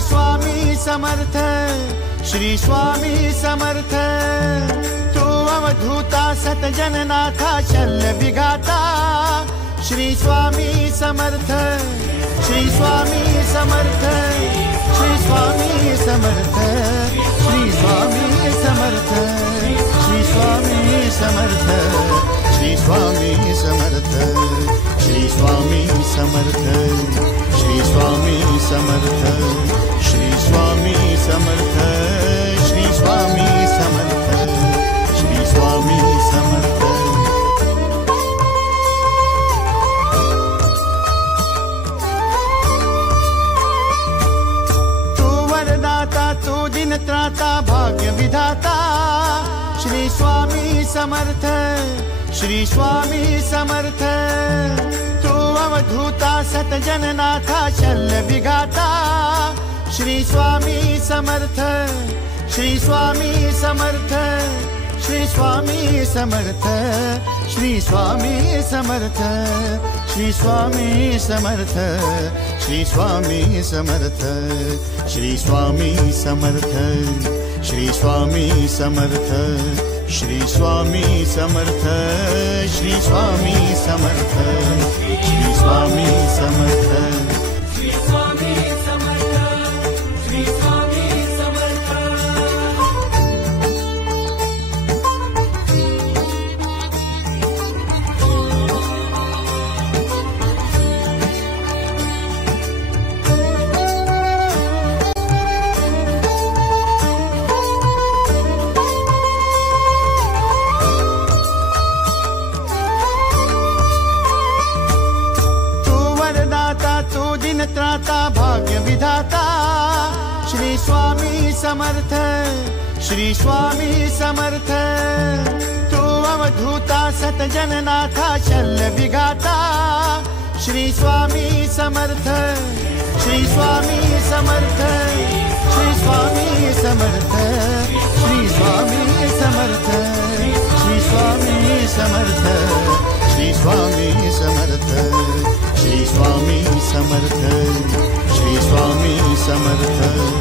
स्वामी समर्थ, श्री स्वामी समर्थ। तू अवधूता सतजननाथा शल्य विघाता, श्री स्वामी समर्थ, श्री स्वामी समर्थ, श्री स्वामी समर्थ, श्री स्वामी समर्थ, श्री स्वामी समर्थ, श्री स्वामी समर्थ, श्री स्वामी समर्थ, श्री स्वामी समर्थ, श्री स्वामी समर्थ, श्री स्वामी समर्थ, श्री स्वामी समर्थ। तू वरदाता, तू दिन त्राता, भाग्य विधाता, श्री स्वामी समर्थ, श्री स्वामी समर्थ। तू अवधूता सतजननाथा शल्य विघाता, श्री स्वामी समर्थ, श्री स्वामी समर्थ, श्री स्वामी समर्थ, श्री स्वामी समर्थ, श्री स्वामी समर्थ, श्री स्वामी समर्थ, श्री स्वामी समर्थ, श्री स्वामी समर्थ, श्री स्वामी समर्थ, श्री स्वामी समर्थ, श्री स्वामी समर्थ, श्री स्वामी समर्थ, श्री स्वामी समर्थ। त्राता, भाग्य विधाता, श्री स्वामी समर्थ, श्री स्वामी समर्थ। तू अवधूता सतजननाथा शल्य विघाता, श्री स्वामी समर्थ, श्री स्वामी समर्थ, श्री स्वामी समर्थ, श्री स्वामी समर्थ, श्री स्वामी समर्थ, श्री स्वामी समर्थ, श्री स्वामी समर्थ, श्री स्वामी समर्थ।